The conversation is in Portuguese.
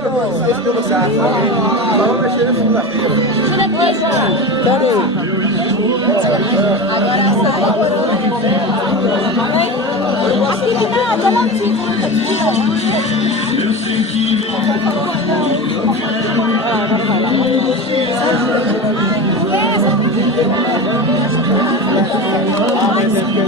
Esse pelo gato. Vamos mexer na segunda-feira. Tira aqui, João. Cadê? Agora a sala coroa. Aqui não dá, dá lá o título. Ah, mas é porque